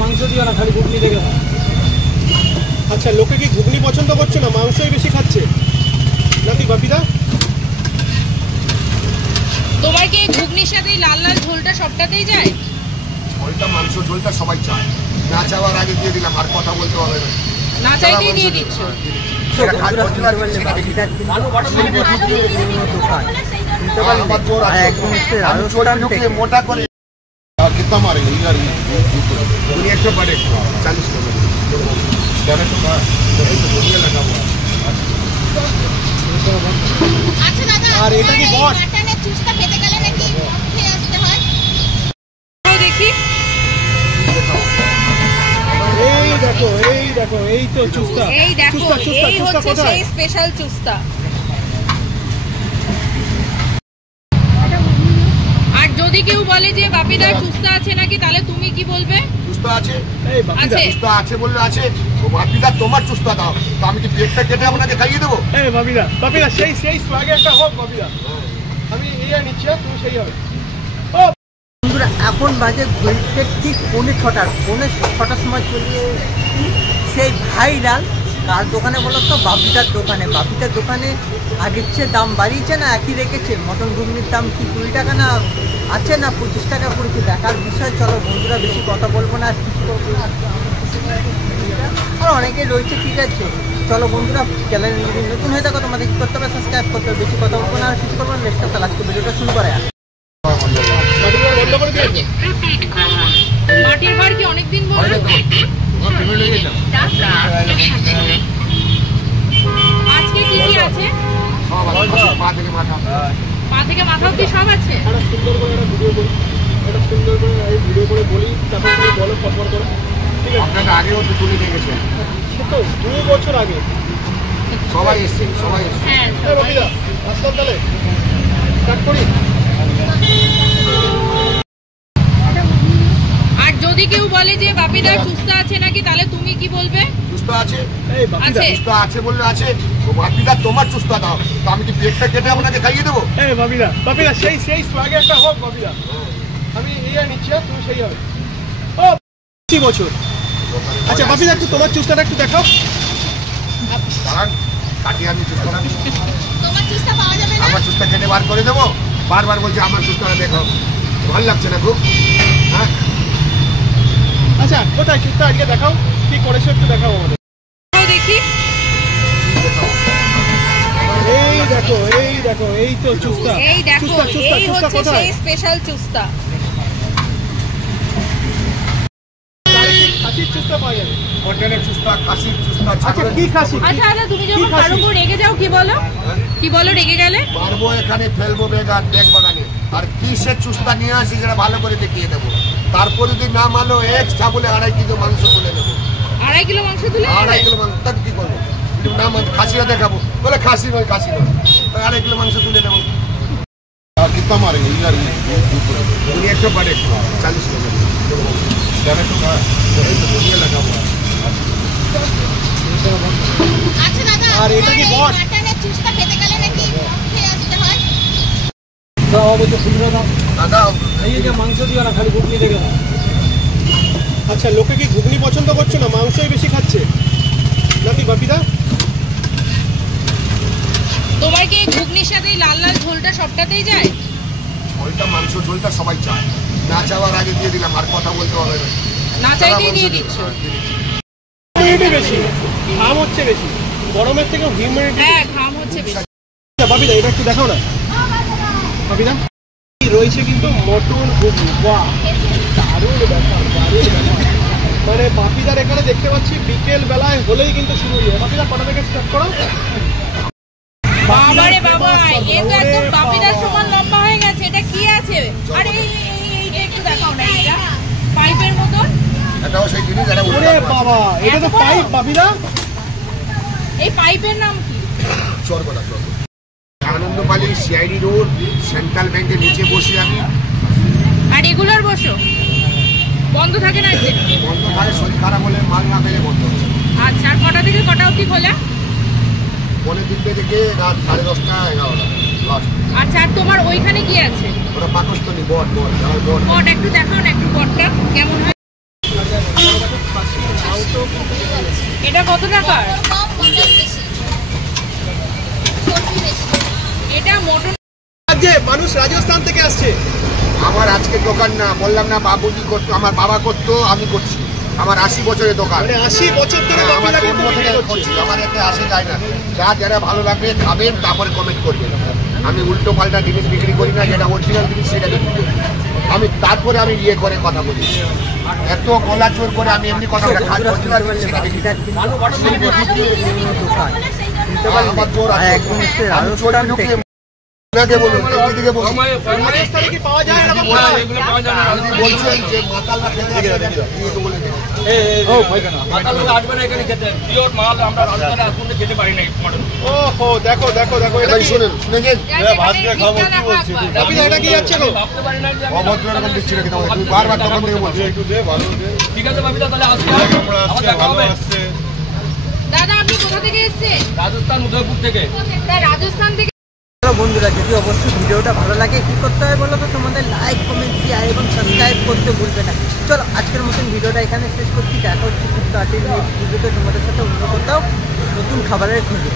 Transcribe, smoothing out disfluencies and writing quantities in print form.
মাংস দিও না, খালি ঘুগনি দেখে। আচ্ছা, লোকে কি ঘুগনি পছন্দ করছে না, মাংসই বেশি খাচ্ছে নাকি বাপিদা? তোমার কি ঘুগনির সাথে লাল লাল ঝোলটা সবটাতেই যায়? ঝোলটা, মাংস ঝোলটা সবাই চায়। না চাওয়ার আগে দিয়ে দিলাম, আর কথা বলতে হবে না। না চাইতেই দিয়ে দিচ্ছ। মোটা করে कितना मारेंगे यार? 100 बड़े 40 लगा हुआ। আচ্ছা দাদা, আর এটা কি বট? মাটনের চুস্তা খেতে গেলে নাকি খেয়ে আসতে হয়? দেখি। এই দেখো, এই দেখো, এই তো চুস্তা। এই দেখো, এই হচ্ছে সেই স্পেশাল চুস্তা। আর যদি কেউ বলে যে বাপিদার চুস্তা আছে নাকি, তাহলে তুমি কি বলবে? চুস্তা আছে, এই বাপিদা চুস্তা আছে বললে আছে। ও বাপিদা তোমার চুস্তা দাও, তো আমি কি পেটটা কেটে আপনাকে খাইয়ে দেবো? এই বাপিদা, বাপিদা সেই সোয়াগে একটা হোক বাপিদা। আমি এই নিচ্ছি, তুমি সেই হবে। বন্ধুরা, এখন বাজে ঘড়িতে ঠিক 6:45 সময় চলিয়ে সেই ভাইরাল কার দোকানে বলো তো? বাপিদার দোকানে। বাপিদার দোকানে আগের চেয়ে দাম বাড়িয়েছে না একই রেখেছে? মটন ঘুগনির দাম কি 20 টাকা না আছে না 25 টাকা করেছে? দেখার বিষয়। চলো বন্ধুরা, বেশি কথা বলবো না, আর কিছু করবো না। আর অনেকেই রয়েছে, ঠিক আছে। চলো বন্ধুরা, চ্যানেল যদি নতুন হয়ে থাকো তোমাদের কি করতে হবে? সাবস্ক্রাইব করতে হবে। বেশি কথা বলবো না, আর কিছু করবো না। নেক্সট তাহলে আজকে ভিডিওটা শুরু করে। মাটির ভাড় কি অনেকদিন বলবো? আজকে কি কি আছে? পা থেকে মাথা। পা থেকে মাথা অব্দি সব আছে? সুন্দর করে একটা ভিডিও করি, এটা সুন্দর করে ভিডিও করে বলি, তারপর তুমি বলো পরপর করে। ঠিক আছে? আপনাকে আগেও তো তুলে নিয়ে গেছেন। সে তো 2 বছর আগে সবাই এসছে, সবাই এসছে। হ্যাঁ। বাপিদা আসলাম, তাহলে স্টার্ট করি। আর যদি কেউ বলে যে বাপিদার চুস্তা আছে নাকি, তাহলে তুমি কি বলবে? চুস্তা আছে, এই বাপিদা, চুস্তা আছে বললে আছে। ও বাপিদা তোমার চুস্তা দাও, তো আমি কি পেটটা কেটে আপনাকে খাইয়ে দেবো? এই বাপিদা, বাপিদা সেই সোয়াগে একটা হোক বাপিদা। আমি এই নিচ্ছি, তুমি সেই হবে। ও 20 বছর। আচ্ছা বাপিদা, একটু তোমার চুস্তাটা একটু দেখাও। দাঁড়ান, কাটিয়ে আমি চুস্তা তোমার চুস্তা পাওয়া যাবে না? আমার চুস্তা কেটে বার করে দেবো? বারবার বলছি আমার চুস্তাটা দেখো, ভালো লাগছে না খুব? হ্যাঁ, আচ্ছা কোথায় চুস্তা আজকে দেখাও, কি করেছো একটু দেখাও আমাদের। দেখি। এই দেখো, এই দেখো, এই তো চুস্তা। এই দেখো, এই হচ্ছে কোথায়? সেই স্পেশাল চুস্তা। খাসির চুস্তা পাওয়া যাবে? মটনের চুস্তা, খাসির চুস্তা। আচ্ছা কি খাসি? আচ্ছা আচ্ছা, তুমি যখন কারোর উপর রেগে যাও কি বলো? কি বলো রেগে গেলে? পারবো এখানে ফেলবো বেগ বাগানে, আর কিসের চুস্তা নিয়ে আসি যেটা ভালো করে দেখিয়ে দেবো। তারপর যদি না মানো ছাগলে 2.5 কিলো মাংস তুলে নেবো। 2.5 কিলো মাংস তুলে 2.5 কিলো মাংস, তার কি করবো? যদি না মানে খাসিও দেখাবো, বলে খাসি নয়, 2.5 কিলো মাংস তুলে নেবো। कितना मारेंगे यार? 100 बड़े 40 लगा हुआ। আচ্ছা দাদা, আর এটা কি বট? মাটনের চুস্তা খেতে গেলে নাকি খেয়ে আসতে হয়? দাদা এই যে মাংস দিও না, খালি ঘুগনি দেখে। আচ্ছা, লোকে কি ঘুগনি পছন্দ করছে না, মাংসই বেশি খাচ্ছে নাকি বাপিদা? তোমার কি ঘুগনির সাথে লাল লাল ঝোলটা সবটাতেই যায়? ঝোলটা, মাংস ঝোলটা সবাই চায়। না চাওয়ার আগে দিয়ে দিলাম, আর কথা বলতে হবে না। না চাইতেই দিয়ে দিচ্ছ। হিউমিডিটি বেশি, ঘাম হচ্ছে বেশি, গরমের থেকে হিউমিডিটি। হ্যাঁ, ঘাম হচ্ছে বেশি। বাপিদা এটা একটু দেখাও না বাপিদা। রয়েছে কিন্তু মটন ঘুগনি, বাহ দারুণ ব্যাপার, দারুণ ব্যাপার। মানে বাপিদার এখানে দেখতে পাচ্ছি বিকেল বেলায় হলেই কিন্তু শুরু হয়ে যায়। বাপিদা কটা থেকে স্টার্ট করো? বাবারে বাবা, এ তো একদম বাপিদার সমান লম্বা হয়ে গেছে। এটা কি আছে? আরে এইটা একটু দেখাও না, এটা পাইপের মতন। এটাও সেই জিনিস, এটা ওরে বাবা, এটা তো পাইপ বাপিদা। এই পাইপের নাম কি? চরকটা। আনন্দপালি সিআইডি রোড, সেন্ট্রাল ব্যাংকের নিচে বসি আমি। আর রেগুলার বসো? বন্ধ থাকে না একদিন? বন্ধ থাকে, শরীর খারাপ হলে মাল না পেলে বন্ধ। আচ্ছা, আর কটা থেকে কটা অবধি খোলা? 3:30 থেকে রাত 10:30, 11টা। লাস্ট। আচ্ছা, আর তোমার ওইখানে কি আছে? ওরা পাকিস্তানি বট বট আর বট। বট একটু দেখাও না, একটু বটটা কেমন হয়। এটা কত টাকার? এটা মটন। যে মানুষ রাজস্থান থেকে আসছে। আমার আজকে দোকান না, বললাম না বাবুজি করতো, আমার বাবা করতো, আমি করছি। আমার 80 বছরের দোকান, মানে 80 বছর ধরে আমার বাপিদা অন্য কিন্তু থেকে বিক্রি করছি। করছে। আমার এতে আসে যায় না, যারা ভালো লাগবে খাবেন, তারপরে কমেন্ট করবেন। আমি উল্টো পাল্টা জিনিস বিক্রি করি না, যেটা অরিজিনাল জিনিস সেটা বিক্রি করি। আমি তারপরে আমি ইয়ে করে কথা বলি, এত গলা চোর করে আমি এমনি কথা বলি। বন্ধুরা শুনতে পারলে বাপিদার কিন্তু দোকান শুনতে পারলে, আর একদম হচ্ছে রাজস্থান থেকে। ওনাকে বলুন, এদিকে বলুন। রাজস্থানে কি পাওয়া যায় এরকম? যদি বলছেন যে মাতালরা খেতে আসবে না, একটু বলে দিন। ওহো, দেখো দেখো দেখো, এটা এবার কি? শুনেন, শুনেছেন? বাপিদা, এটা কি যাচ্ছে গো? অভদ্র রকম দিচ্ছি নাকি তোমাকে? তুমি বারবার তখন থেকে বলছো। ঠিক আছে বাবিদা, তাহলে আজকে আবার দেখা হবে। দাদা, আপনি কোথা থেকে এসেছেন? রাজস্থান, উদয়পুর থেকে। তা রাজস্থান থেকে। চলো বন্ধুরা, যদি অবশ্যই ভিডিওটা ভালো লাগে কি করতে হবে বলো তো? তোমাদের লাইক, কমেন্ট, শেয়ার এবং সাবস্ক্রাইব করতে ভুলবে না। চলো আজকের মতন ভিডিওটা এখানে শেষ করছি। দেখা হচ্ছে খুব তাড়াতাড়ি ভিডিওতে তোমাদের সাথে অন্য কোথাও নতুন খাবারের খুঁজে।